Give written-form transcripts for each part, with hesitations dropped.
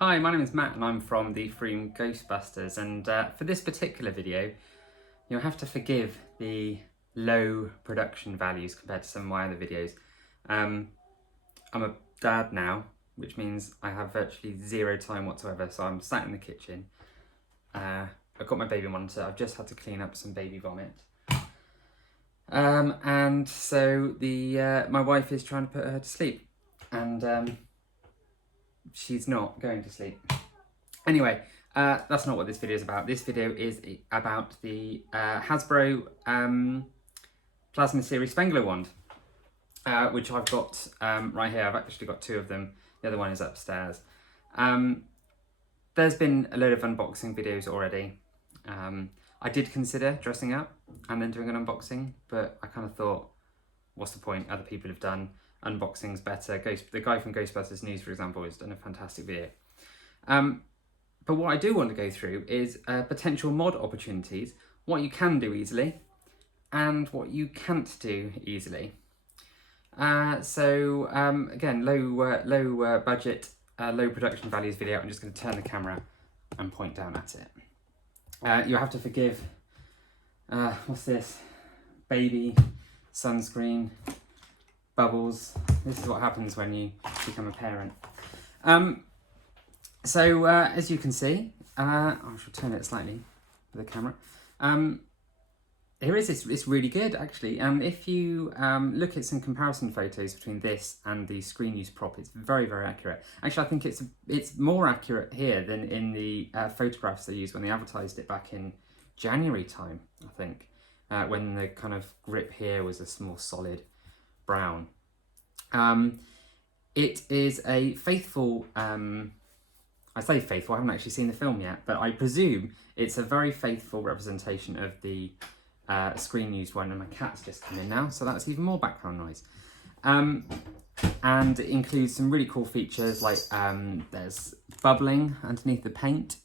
Hi, my name is Matt and I'm from the Freem Ghostbusters, and for this particular video you'll have to forgive the low production values compared to some of my other videos. I'm a dad now, which means I have virtually zero time whatsoever, so I'm sat in the kitchen. I've got my baby monitor, I've just had to clean up some baby vomit. And so my wife is trying to put her to sleep, and she's not going to sleep. Anyway, that's not what this video is about. This video is about the Hasbro Plasma Series Spengler wand, which I've got right here. I've actually got two of them. The other one is upstairs. There's been a load of unboxing videos already. I did consider dressing up and then doing an unboxing, but I kind of thought, what's the point? Other people have done unboxings better. The guy from Ghostbusters News, for example, has done a fantastic video. But what I do want to go through is potential mod opportunities, what you can do easily, and what you can't do easily. Again, low budget, low production values video. I'm just going to turn the camera and point down at it. You'll have to forgive, what's this? Baby sunscreen bubbles. This is what happens when you become a parent. As you can see, I shall turn it slightly for the camera. Here is this. It's really good, actually. If you look at some comparison photos between this and the screen use prop, it's very, very accurate. Actually, I think it's more accurate here than in the photographs they used when they advertised it back in January time, I think, when the kind of grip here was a more solid brown. It is a faithful... I say faithful, I haven't actually seen the film yet, but I presume it's a very faithful representation of the screen used one, and my cat's just come in now, so that's even more background noise. And it includes some really cool features like there's bubbling underneath the paint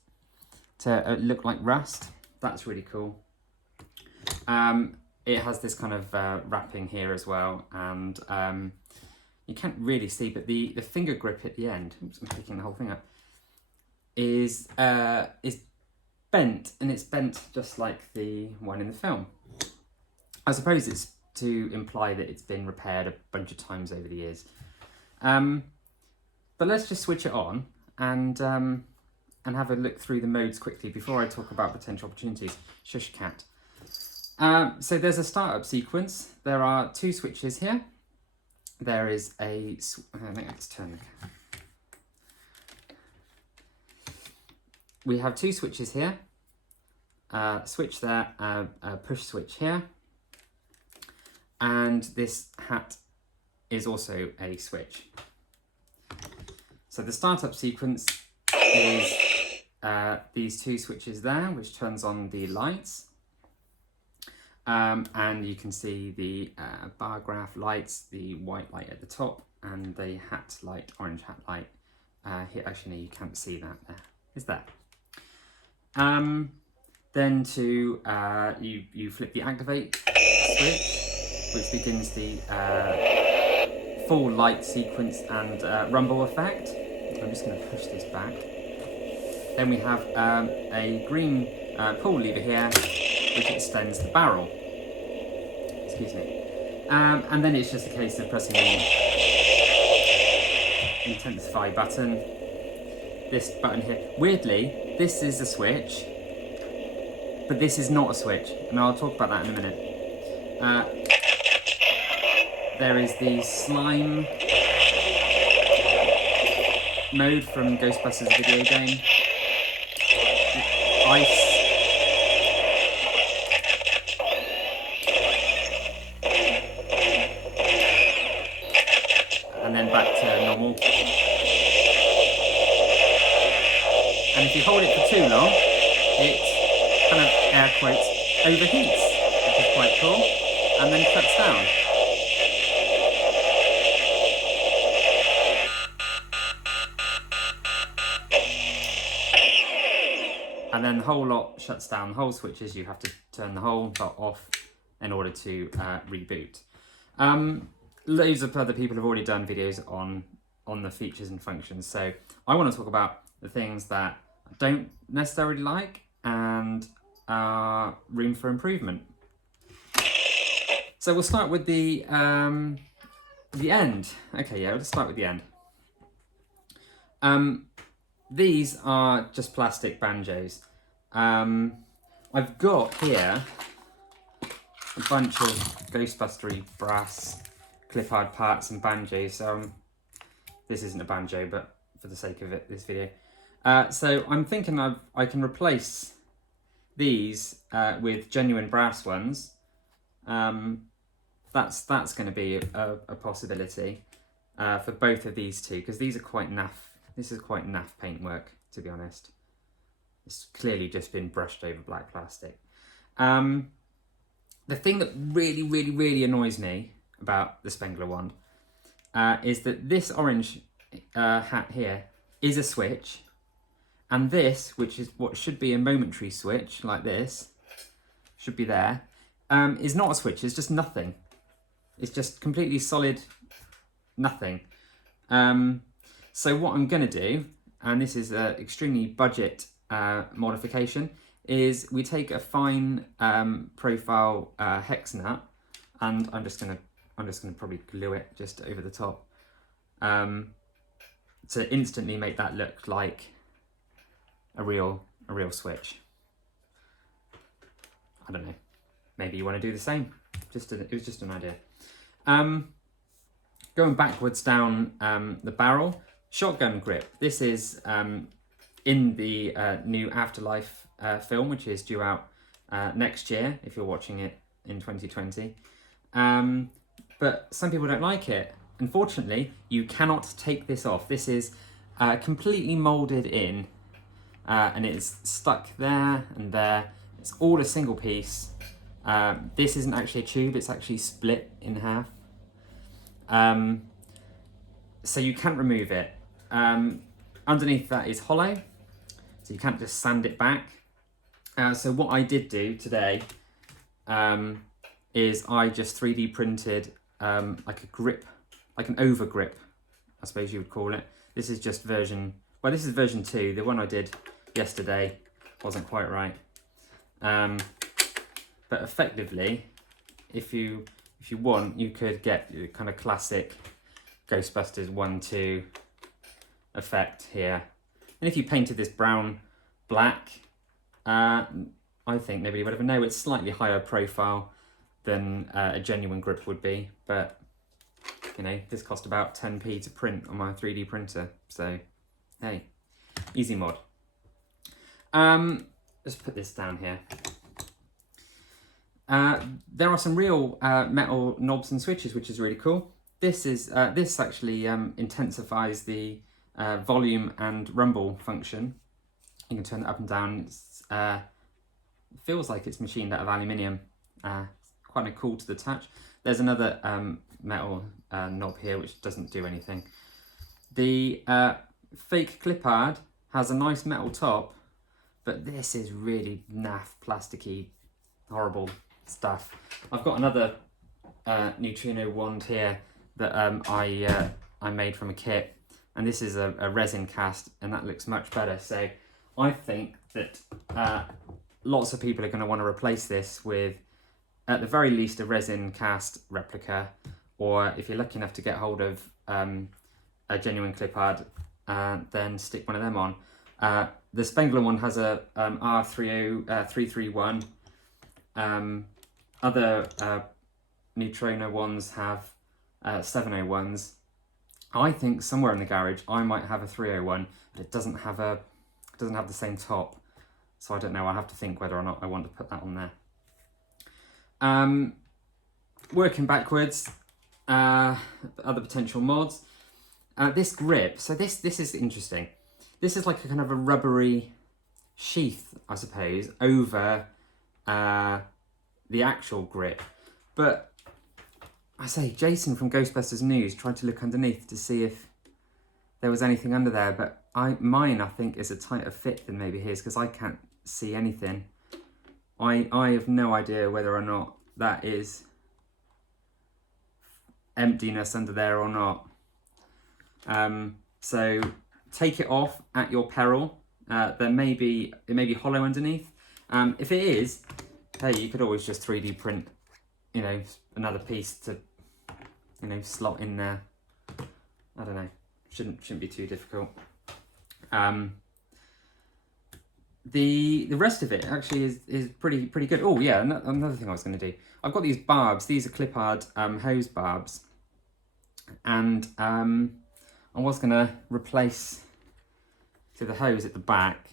to look like rust. That's really cool. It has this kind of wrapping here as well, and you can't really see, but the finger grip at the end, oops, I'm picking the whole thing up, is bent, and it's bent just like the one in the film. I suppose it's to imply that it's been repaired a bunch of times over the years. But let's just switch it on and have a look through the modes quickly before I talk about potential opportunities. Shush cat. So there's a startup sequence. There are two switches here. There is a... let's turn the camera. We have two switches here, switch there, a push switch here, and this hat is also a switch. So the startup sequence is these two switches there, which turns on the lights, and you can see the bar graph lights, the white light at the top, and the hat light, orange hat light here. Actually, no, you can't see that there. Is that? Then you flip the activate switch, which begins the full light sequence and rumble effect. I'm just going to push this back. Then we have a green pull lever here, which extends the barrel. Excuse me. And then it's just a case of pressing the intensify button. This button here. Weirdly, this is a switch, but this is not a switch, and I'll talk about that in a minute. There is the slime mode from Ghostbusters video game. Ice. And then back to normal. And if you hold it for too long, it kind of, air quotes, overheats, which is quite cool, and then shuts down. And then the whole lot shuts down. The whole switches, you have to turn the whole lot off in order to reboot. Loads of other people have already done videos on the features and functions, so I want to talk about the things that I don't necessarily like and are room for improvement. So we'll start with the end. Okay, yeah, let's start with the end. These are just plastic banjos. I've got here a bunch of Ghostbustery brass clip-art parts and banjos. This isn't a banjo, but for the sake of it, this video. So I'm thinking I can replace these with genuine brass ones. That's going to be a possibility for both of these two, because these are quite naff. This is quite naff paintwork, to be honest. It's clearly just been brushed over black plastic. The thing that really annoys me about the Spengler wand is that this orange hat here is a switch, and this, which is what should be a momentary switch, like this, should be there, is not a switch, it's just nothing. It's just completely solid nothing. So what I'm going to do, and this is an extremely budget modification, is we take a fine profile hex nut, and I'm just gonna probably glue it just over the top to instantly make that look like a real switch. I don't know. Maybe you want to do the same. It was just an idea. Going backwards down the barrel, shotgun grip. This is in the new Afterlife film, which is due out next year, if you're watching it in 2020. But some people don't like it. Unfortunately, you cannot take this off. This is completely moulded in, and it's stuck there and there. It's all a single piece. This isn't actually a tube, it's actually split in half. So you can't remove it. Underneath that is hollow, so you can't just sand it back. So what I did do today is I just 3D printed like a grip, like an over grip, I suppose you would call it. This is just version 2. The one I did yesterday wasn't quite right. But effectively, if you want, you could get the kind of classic Ghostbusters 1-2 effect here. And if you painted this brown black, I think nobody would ever know. It's slightly higher profile than a genuine grip would be, but you know, this cost about 10p to print on my 3D printer, so hey, easy mod. Let's put this down here. There are some real metal knobs and switches, which is really cool. This actually intensifies the volume and rumble function. You can turn it up and down. It feels like it's machined out of aluminium. Quite cool to the touch. There's another metal knob here which doesn't do anything. The fake clipart has a nice metal top, but this is really naff, plasticky, horrible stuff. I've got another Neutrona wand here that I made from a kit, and this is a resin cast, and that looks much better. So I think that lots of people are going to want to replace this with, at the very least, a resin cast replica, or if you're lucky enough to get hold of a genuine clipart, then stick one of them on. The Spengler one has a R331. Other Neutrona ones have 701s. I think somewhere in the garage I might have a 301, but it doesn't have the same top, so I don't know. I have to think whether or not I want to put that on there. Working backwards, other potential mods. This grip. So this is interesting. This is like a kind of a rubbery sheath, I suppose, over the actual grip. But I say, Jason from Ghostbusters News tried to look underneath to see if there was anything under there, but mine I think is a tighter fit than maybe his, because I can't see anything. I have no idea whether or not that is emptiness under there or not. So take it off at your peril. It may be hollow underneath. If it is, hey, you could always just 3D print, you know, another piece to, you know, slot in there. I don't know. Shouldn't be too difficult. The rest of it actually is pretty good. Oh yeah, another thing I was going to do. I've got these barbs. These are clip-hard hose barbs, and I was going to replace the hose at the back,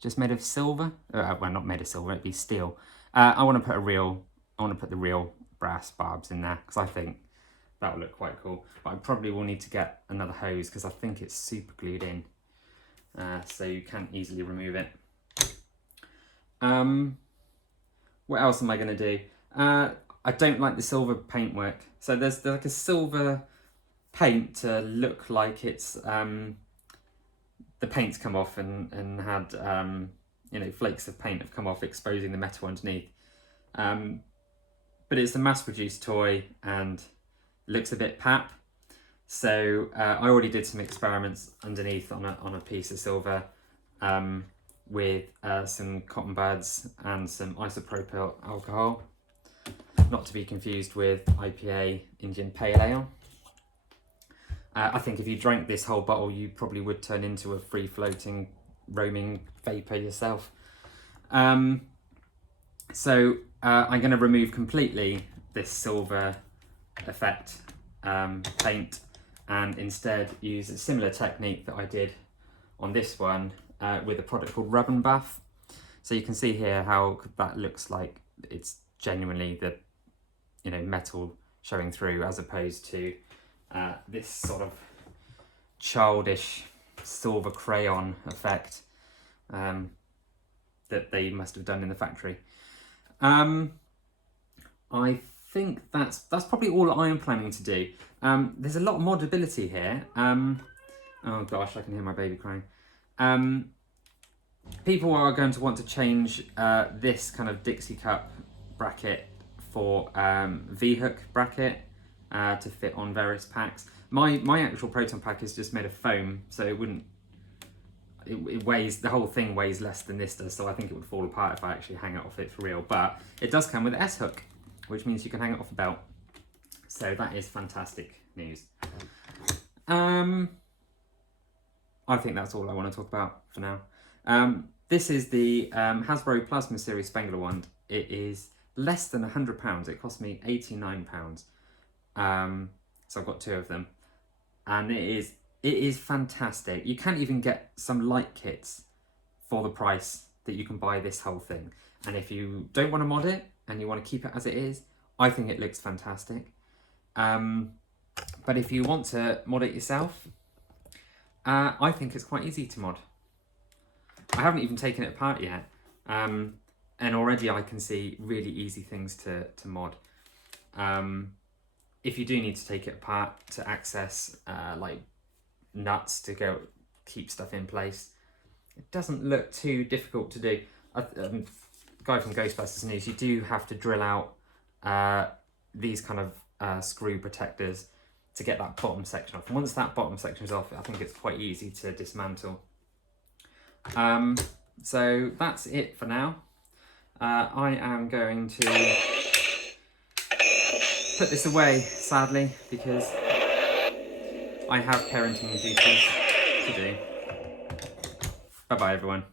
just made of silver. Well, not made of silver. It'd be steel. I want to put the real brass barbs in there because I think that will look quite cool. But I probably will need to get another hose because I think it's super glued in. So you can't easily remove it. What else am I going to do? I don't like the silver paintwork. So there's like a silver paint to look like it's the paint's come off and had you know, flakes of paint have come off, exposing the metal underneath. But it's a mass-produced toy and looks a bit pap. So I already did some experiments underneath on a piece of silver with some cotton buds and some isopropyl alcohol, not to be confused with IPA Indian Pale Ale. I think if you drank this whole bottle, you probably would turn into a free-floating, roaming vapour yourself. So I'm going to remove completely this silver effect paint and instead use a similar technique that I did on this one with a product called Rub and Buff. So you can see here how that looks like it's genuinely the, you know, metal showing through, as opposed to this sort of childish silver crayon effect that they must have done in the factory. I think that's probably all I am planning to do. There's a lot of modability here. Oh gosh, I can hear my baby crying. People are going to want to change this kind of Dixie cup bracket for V-hook bracket to fit on various packs. My actual Proton pack is just made of foam, so it weighs, the whole thing weighs less than this does, so I think it would fall apart if I actually hang it off it for real. But it does come with an S-hook, which means you can hang it off a belt. So that is fantastic news. I think that's all I want to talk about for now. This is the Hasbro Plasma Series Spengler one. It is less than £100. It cost me £89. So I've got two of them, and it is fantastic. You can't even get some light kits for the price that you can buy this whole thing. And if you don't want to mod it and you want to keep it as it is, I think it looks fantastic. But if you want to mod it yourself, I think it's quite easy to mod. I haven't even taken it apart yet, and already I can see really easy things to mod. If you do need to take it apart to access like nuts to go keep stuff in place, it doesn't look too difficult to do. Guy from Ghostbusters News, you do have to drill out these kind of screw protectors to get that bottom section off. And once that bottom section is off, I think it's quite easy to dismantle. So that's it for now. I am going to put this away, sadly, because I have parenting duties to do. Bye bye everyone.